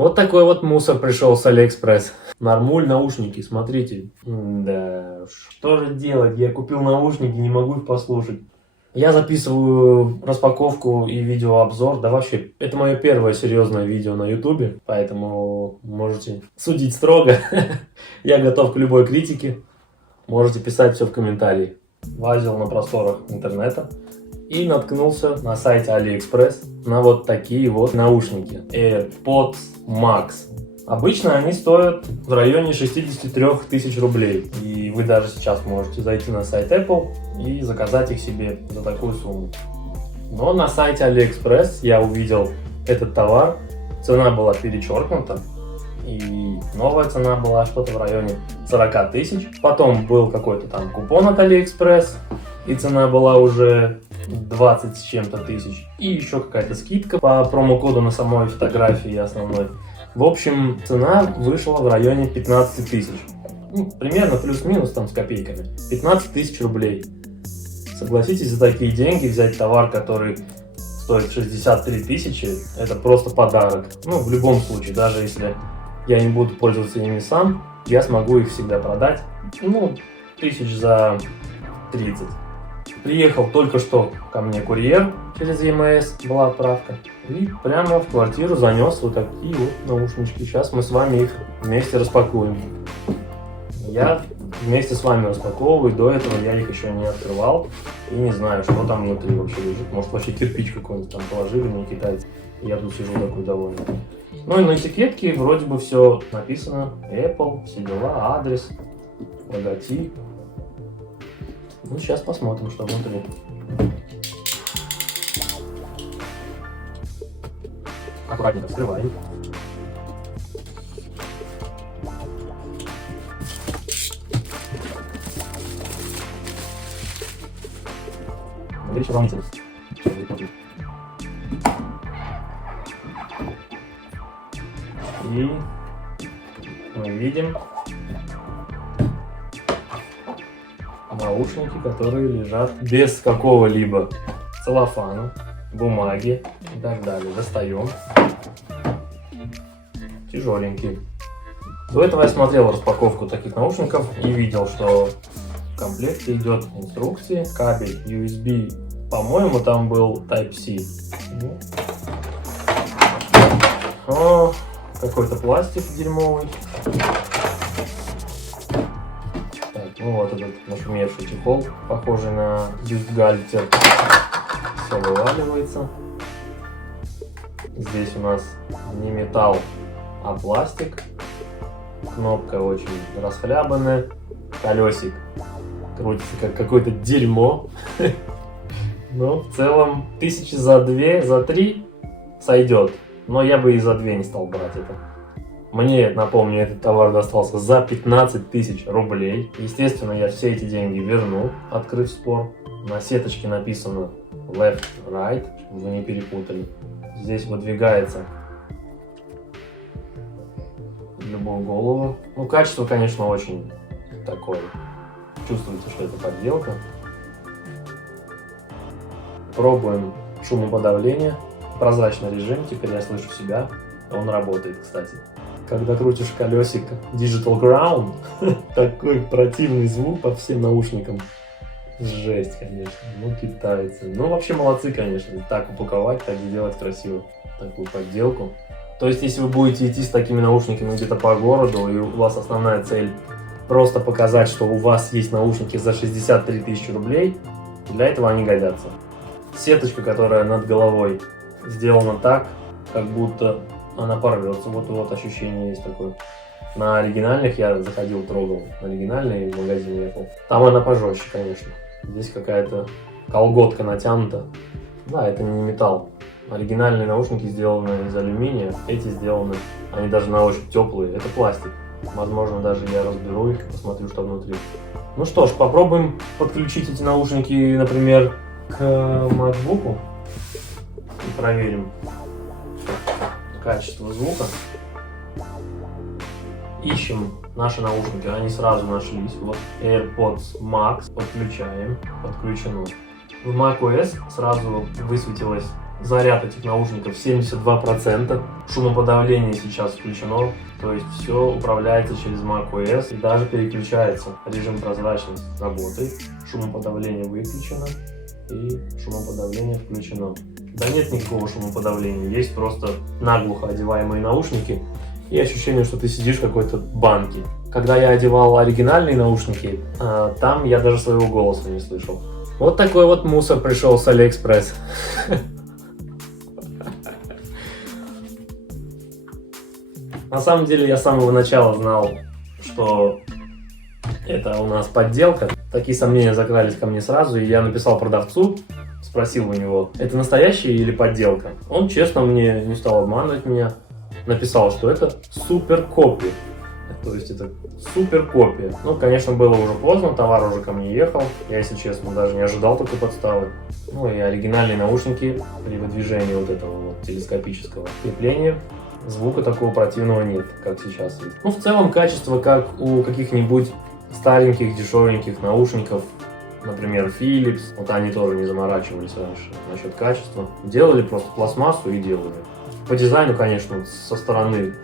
Вот такой вот мусор пришел с Алиэкспресс. Нормуль наушники, смотрите. Да, что же делать? Я купил наушники, не могу их послушать. Я записываю распаковку и видеообзор. Да вообще, это мое первое серьезное видео на ютубе, поэтому можете судить строго. Я готов к любой критике. Можете писать все в комментарии. Лазил на просторах интернета и наткнулся на сайте Алиэкспресс на вот такие вот наушники AirPods Max. Обычно они стоят в районе 63 тысяч рублей. И вы даже сейчас можете зайти на сайт Apple и заказать их себе за такую сумму. Но на сайте Алиэкспресс я увидел этот товар. Цена была перечеркнута. И новая цена была что-то в районе 40 тысяч. Потом был какой-то там купон от Алиэкспресс. И цена была уже 20 с чем-то тысяч. И еще какая-то скидка по промокоду на самой фотографии основной. В общем, цена вышла в районе 15 тысяч. Ну, примерно плюс-минус там с копейками. 15 тысяч рублей. Согласитесь, за такие деньги взять товар, который стоит 63 тысячи, это просто подарок. Ну, в любом случае, даже если я не буду пользоваться ими сам, я смогу их всегда продать. Ну, тысяч за 30. Приехал только что ко мне курьер, через EMS была отправка. И прямо в квартиру занес вот такие вот наушнички. Сейчас мы с вами их вместе распакуем. Я вместе с вами распаковываю, до этого я их еще не открывал. И не знаю, что там внутри вообще лежит. Может, вообще кирпич какой-нибудь там положили, мне китайцы. Я тут сижу такой довольный. Ну и на этикетке вроде бы все написано. Apple, все дела, адрес, логотип. Ну, сейчас посмотрим, что внутри. Аккуратненько вскрываем. Смотри, что волнительно. И мы видим наушники, которые лежат без какого-либо целлофана, бумаги и так далее. Достаем. Тяжеленький. До этого я смотрел распаковку таких наушников и видел, что в комплекте идет инструкции, кабель USB, по-моему, там был Type-C. О, какой-то пластик дерьмовый. Ну вот этот нашумевший чехол, похожий на бюстгальтер. Все вываливается. Здесь у нас не металл, а пластик. Кнопка очень расхлябанная. Колесик крутится как какое-то дерьмо. Но в целом тысячи за 2, за 3 сойдет. Но я бы и за 2 не стал брать это. Мне, напомню, этот товар достался за 15 тысяч рублей. Естественно, я все эти деньги верну, открыв спор. На сеточке написано left, right, чтобы вы не перепутали. Здесь выдвигается в любую голову. Ну, качество, конечно, очень такое. Чувствуется, что это подделка. Пробуем шумоподавление. Прозрачный режим, теперь я слышу себя. Он работает, кстати. Когда крутишь колесик Digital Ground, такой противный звук по всем наушникам. Жесть, конечно. Ну, китайцы. Ну, вообще молодцы, конечно. Так упаковать, так сделать красиво. Такую подделку. То есть, если вы будете идти с такими наушниками где-то по городу, и у вас основная цель просто показать, что у вас есть наушники за 63 тысячи рублей, для этого они годятся. Сеточка, которая над головой, сделана так, как будто она порвется. Вот ощущение есть такое. На оригинальных я заходил, трогал. На оригинальные в магазине Apple. Там она пожестче, конечно. Здесь какая-то колготка натянута. Да, это не металл. Оригинальные наушники сделаны из алюминия. Эти сделаны, они даже на ощупь теплые. Это пластик. Возможно, даже я разберу их, посмотрю, что внутри. Ну что ж, попробуем подключить эти наушники, например, к MacBook. И проверим качество звука. Ищем наши наушники, они сразу нашлись. Вот AirPods Max, подключаем, подключено. В macOS сразу высветилась заряд этих наушников 72%. Шумоподавление сейчас включено, то есть все управляется через macOS и даже переключается. Режим прозрачности работает, шумоподавление выключено и шумоподавление включено. Да нет никакого шумоподавления, есть просто наглухо одеваемые наушники и ощущение, что ты сидишь в какой-то банке. Когда я одевал оригинальные наушники, там я даже своего голоса не слышал. Вот такой вот мусор пришел с AliExpress. На самом деле я с самого начала знал, что это у нас подделка. Такие сомнения закрались ко мне сразу, и я написал продавцу, спросил у него, это настоящая или подделка. Он честно мне не стал обманывать меня, написал, что это супер копия. То есть это супер копия. Ну, конечно, было уже поздно, товар уже ко мне ехал. Я, если честно, даже не ожидал такой подставы. Ну и оригинальные наушники при выдвижении вот этого вот телескопического крепления. Звука такого противного нет, как сейчас есть. Ну, в целом, качество, как у каких-нибудь стареньких, дешевеньких наушников, например, Philips, вот они тоже не заморачивались раньше насчет качества. Делали просто пластмассу и делали. По дизайну, конечно, со стороны,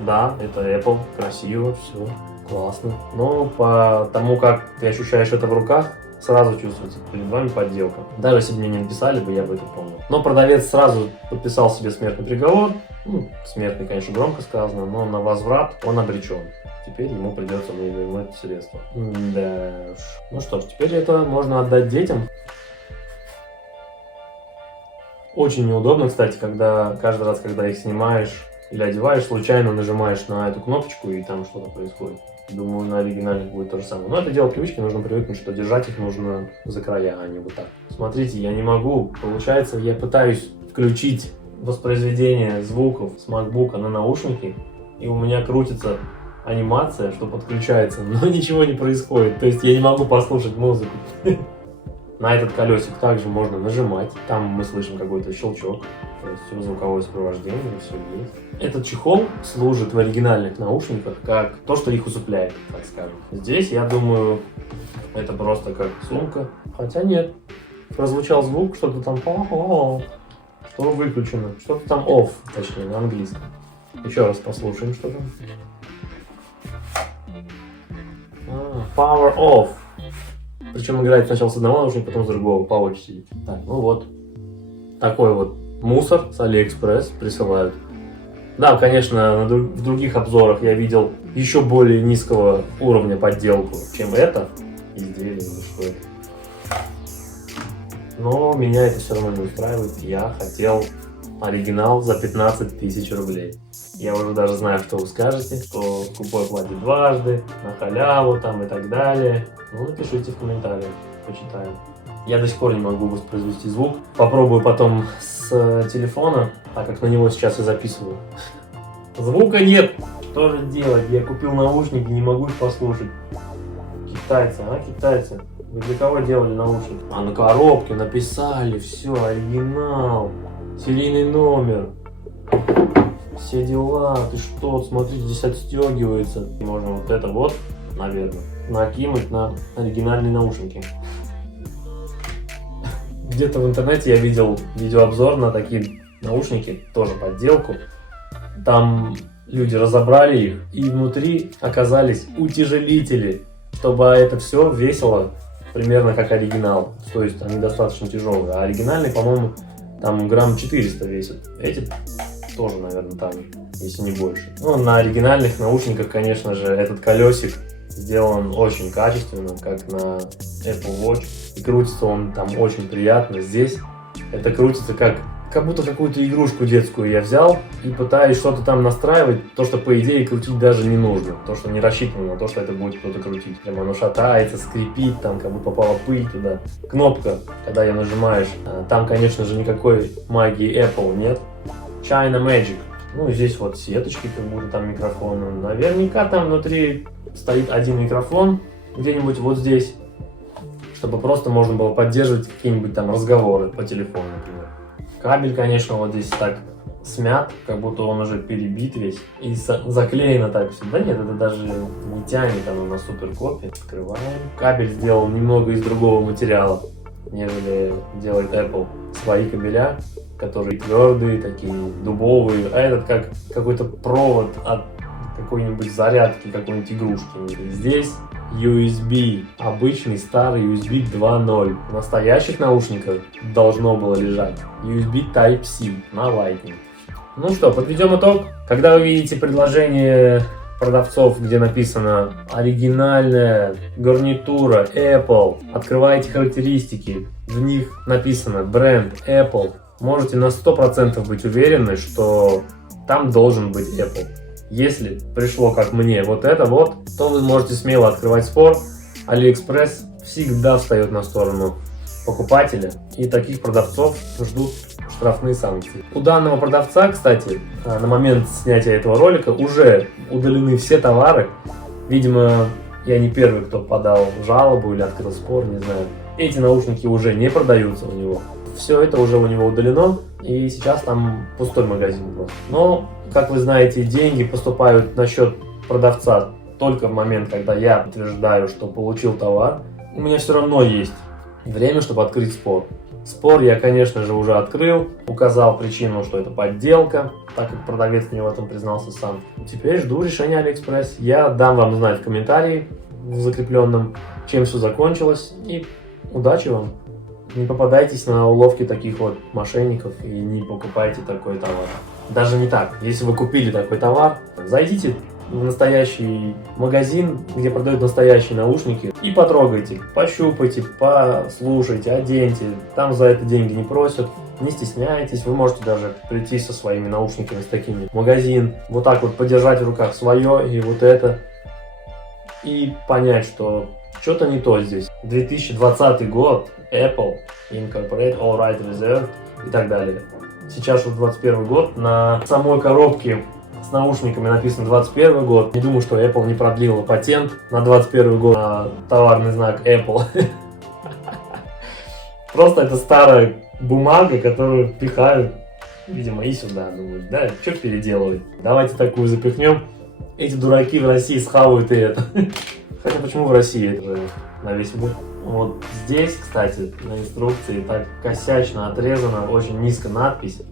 да, это Apple, красиво, все, классно. Но по тому, как ты ощущаешь это в руках, сразу чувствуется, перед вами подделка. Даже если бы мне не написали бы, я бы это понял. Но продавец сразу подписал себе смертный приговор. Ну, смертный, конечно, громко сказано, но на возврат он обречен. Теперь ему придется вернуть средства. Да уж. Ну что ж, теперь это можно отдать детям. Очень неудобно, кстати, когда каждый раз, когда их снимаешь или одеваешь, случайно нажимаешь на эту кнопочку и там что-то происходит. Думаю, на оригинальных будет то же самое. Но это дело привычки, нужно привыкнуть, что держать их нужно за края, а не вот так. Смотрите, я не могу. Получается, я пытаюсь включить воспроизведение звуков с MacBook на наушники, и у меня крутится анимация, что подключается, но ничего не происходит. То есть я не могу послушать музыку. На этот колесик также можно нажимать. Там мы слышим какой-то щелчок. То есть все звуковое сопровождение, все есть. Этот чехол служит в оригинальных наушниках как то, что их усыпляет, так скажем. Здесь, я думаю, это просто как сумка. Хотя нет. Прозвучал звук, что-то там что выключено. Что-то там off, точнее, на английском. Еще раз послушаем, что там. Power off. Причем играет сначала с одного наушника, потом с другого, по очереди. Так, ну вот. Такой вот мусор с AliExpress присылают. Да, конечно, в других обзорах я видел еще более низкого уровня подделку, чем это изделие или что это. Но меня это все равно не устраивает. Я хотел оригинал за 15 тысяч рублей. Я уже даже знаю, что вы скажете, что скупой платит дважды, на халяву там и так далее. Ну, напишите в комментариях, почитаем. Я до сих пор не могу воспроизвести звук. Попробую потом с телефона, так как на него сейчас и записываю. Звука нет! Что же делать? Я купил наушники, не могу их послушать. Китайцы, китайцы. Вы для кого делали наушники? А на коробке написали, все, оригинал, серийный номер. Все дела, ты что, смотри, здесь отстегивается. И можно вот это вот, наверное, накинуть на оригинальные наушники. Где-то в интернете я видел видеообзор на такие наушники, тоже подделку. Там люди разобрали их, и внутри оказались утяжелители, чтобы это все весило примерно как оригинал. То есть они достаточно тяжелые. А оригинальные, по-моему, там грамм 400 весят. Эти тоже, наверное, так же, если не больше. Ну, на оригинальных наушниках, конечно же, этот колесик сделан очень качественно, как на Apple Watch. И крутится он там очень приятно. Здесь это крутится как будто какую-то игрушку детскую я взял и пытаюсь что-то там настраивать, то, что по идее крутить даже не нужно. То, что не рассчитано на то, что это будет кто-то крутить. Прям оно шатается, скрипит, там как будто попала пыль туда. Кнопка, когда ее нажимаешь, там, конечно же, никакой магии Apple нет. China Magic. Ну, здесь вот сеточки, как будто там микрофоны. Наверняка там внутри стоит один микрофон, где-нибудь вот здесь, чтобы просто можно было поддерживать какие-нибудь там разговоры по телефону, например. Кабель, конечно, вот здесь так смят, как будто он уже перебит весь и заклеено так все. Да нет, это даже не тянет, оно на суперкопе. Открываем. Кабель сделан немного из другого материала, нежели делает Apple. Свои кабеля. которые твердые, такие дубовые, а этот как какой-то провод от какой-нибудь зарядки, какой-нибудь игрушки. Здесь USB, обычный старый USB 2.0. В настоящих наушниках должно было лежать USB Type-C на Lightning. Ну что, подведем итог. Когда вы видите предложение продавцов, где написано оригинальная гарнитура Apple, открываете характеристики, в них написано бренд Apple, можете на 100% быть уверены, что там должен быть Apple. Если пришло, как мне, вот это вот, то вы можете смело открывать спор. AliExpress всегда встает на сторону покупателя, и таких продавцов ждут штрафные санкции. У данного продавца, кстати, на момент снятия этого ролика уже удалены все товары. Видимо, я не первый, кто подал жалобу или открыл спор, не знаю. Эти наушники уже не продаются у него. Все это уже у него удалено, и сейчас там пустой магазин просто. Но, как вы знаете, деньги поступают на счет продавца только в момент, когда я подтверждаю, что получил товар. У меня все равно есть время, чтобы открыть спор. Спор я, конечно же, уже открыл, указал причину, что это подделка, так как продавец мне в этом признался сам. Теперь жду решения AliExpress. Я дам вам знать в комментарии в закрепленном, чем все закончилось, и удачи вам! Не попадайтесь на уловки таких вот мошенников и не покупайте такой товар. Даже не так. Если вы купили такой товар, зайдите в настоящий магазин, где продают настоящие наушники, и потрогайте, пощупайте, послушайте, оденьте. Там за это деньги не просят. Не стесняйтесь, вы можете даже прийти со своими наушниками, с такими в магазин, вот так вот подержать в руках свое и вот это, и понять, что что-то не то здесь. 2020 год, Apple, Incorporate, All Right Reserved и так далее. Сейчас уже 21 год, на самой коробке с наушниками написано 21 год. Не думаю, что Apple не продлила патент на 21 год на товарный знак Apple. Просто это старая бумага, которую пихают, видимо, и сюда. Думают, да, что переделывать? Давайте такую запихнем. Эти дураки в России схавают и это. Хотя почему в России? Это же на весь мир. Вот здесь, кстати, на инструкции так косячно отрезана, очень низко надпись.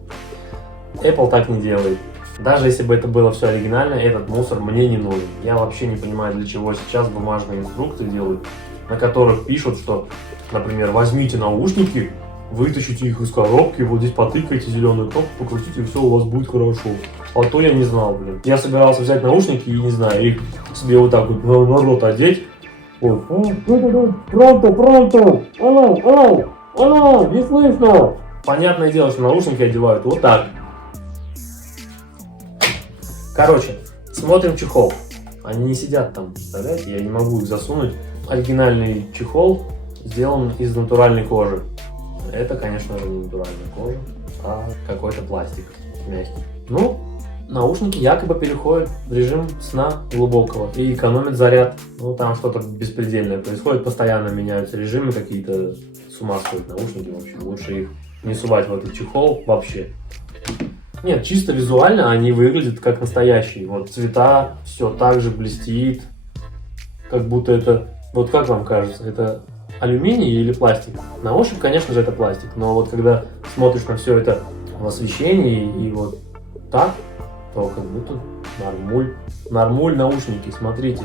Apple так не делает. Даже если бы это было все оригинально, этот мусор мне не нужен. Я вообще не понимаю, для чего сейчас бумажные инструкции делают, на которых пишут, что, например, возьмите наушники, вытащите их из коробки, вот здесь потыкайте зеленую кнопку, покрутите, и все у вас будет хорошо. А то я не знал, блин. Я собирался взять наушники и, не знаю, их себе вот так вот на рот одеть. Вот. Пронто! Алло, не слышно! Понятное дело, что наушники одевают вот так. Короче, смотрим чехол. Они не сидят там, представляете? Я не могу их засунуть. Оригинальный чехол сделан из натуральной кожи. Это, конечно же, не натуральная кожа, а какой-то пластик мягкий. Ну, наушники якобы переходят в режим сна глубокого и экономят заряд. Ну, там что-то беспредельное происходит, постоянно меняются режимы какие-то. С ума сходят наушники, в общем, лучше их не сувать в этот чехол вообще. Нет, чисто визуально они выглядят как настоящие. Вот цвета, все так же блестит, как будто это, вот как вам кажется, это алюминий или пластик? На ощупь, конечно же, это пластик, но вот когда смотришь на все это в освещении и вот так, то как будто нормуль наушники, смотрите.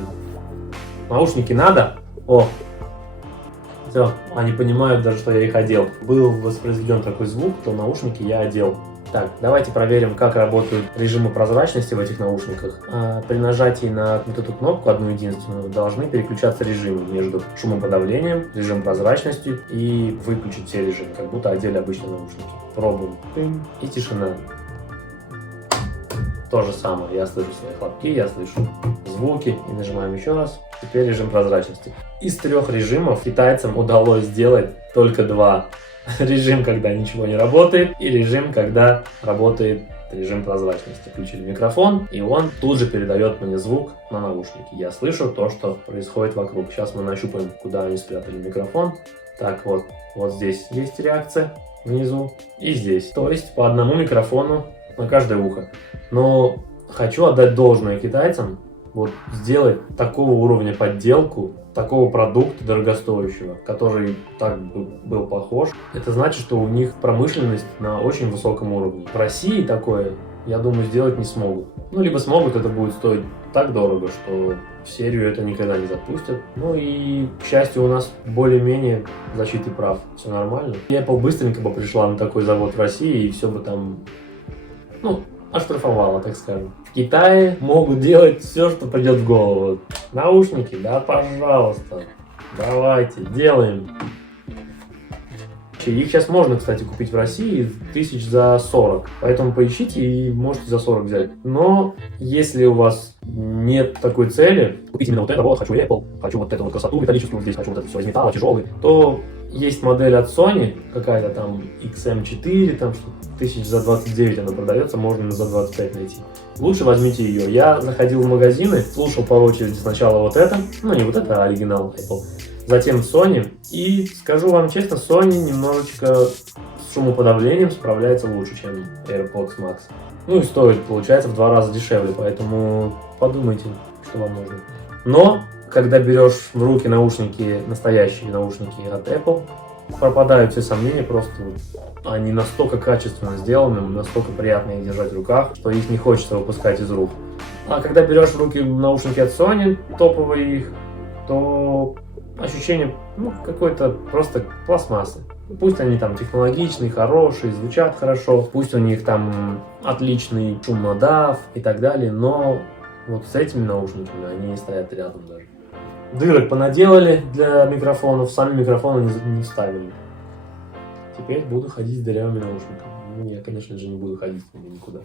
Наушники надо? О! Все, они понимают даже, что я их одел. Был воспроизведен такой звук, то наушники я одел. Так, давайте проверим, как работают режимы прозрачности в этих наушниках. При нажатии на вот эту кнопку, одну единственную, должны переключаться режимы между шумоподавлением, режим прозрачности и выключить все режимы, как будто одели обычные наушники. Пробуем. И тишина. То же самое. Я слышу свои хлопки, я слышу звуки. И нажимаем еще раз. Теперь режим прозрачности. Из 3 режимов китайцам удалось сделать только 2. Режим, когда ничего не работает, и режим, когда работает режим прозрачности. Включили микрофон, и он тут же передает мне звук на наушники. Я слышу то, что происходит вокруг. Сейчас мы нащупаем, куда они спрятали микрофон. Так, вот здесь есть реакция внизу, и здесь. То есть по одному микрофону на каждое ухо. Но хочу отдать должное китайцам. вот сделать такого уровня подделку, такого продукта дорогостоящего, который так был похож, это значит, что у них промышленность на очень высоком уровне. В России такое, я думаю, сделать не смогут. Ну, либо смогут, это будет стоить так дорого, что в серию это никогда не запустят. Ну и, к счастью, у нас более-менее защиты прав. Все нормально. Apple быстренько бы пришла на такой завод в России и все бы там, ну, оштрафовала, так скажем. В Китае могут делать все, что придет в голову. Наушники, да, пожалуйста. Давайте, делаем. Их сейчас можно, кстати, купить в России тысяч за 40. Поэтому поищите и можете за 40 взять. Но если у вас нет такой цели, купить именно вот это, вот, хочу Apple, хочу вот эту вот красоту металлическую, здесь хочу вот это все из металла, тяжелый, то есть модель от Sony, какая-то там XM4, там что-то тысяч за 29 она продается, можно за 25 найти. Лучше возьмите ее. Я заходил в магазины, слушал по очереди сначала вот это, ну не вот это, а оригинал Apple. Затем Sony, и скажу вам честно, Sony немножечко с шумоподавлением справляется лучше, чем AirPods Max. Ну и стоит, получается, в 2 раза дешевле, поэтому подумайте, что вам нужно. Но, когда берешь в руки наушники, настоящие наушники от Apple, пропадают все сомнения, просто они настолько качественно сделаны, настолько приятно их держать в руках, что их не хочется выпускать из рук. А когда берешь в руки наушники от Sony, топовые их, то ощущение, ну, какой-то просто пластмассы. Пусть они там технологичные, хорошие, звучат хорошо, пусть у них там отличный шумодав и так далее, но вот с этими наушниками они не стоят рядом даже. Дырок понаделали для микрофонов, сами микрофоны не вставили. Теперь буду ходить с дырявыми наушниками. Ну, я, конечно же, не буду ходить никуда.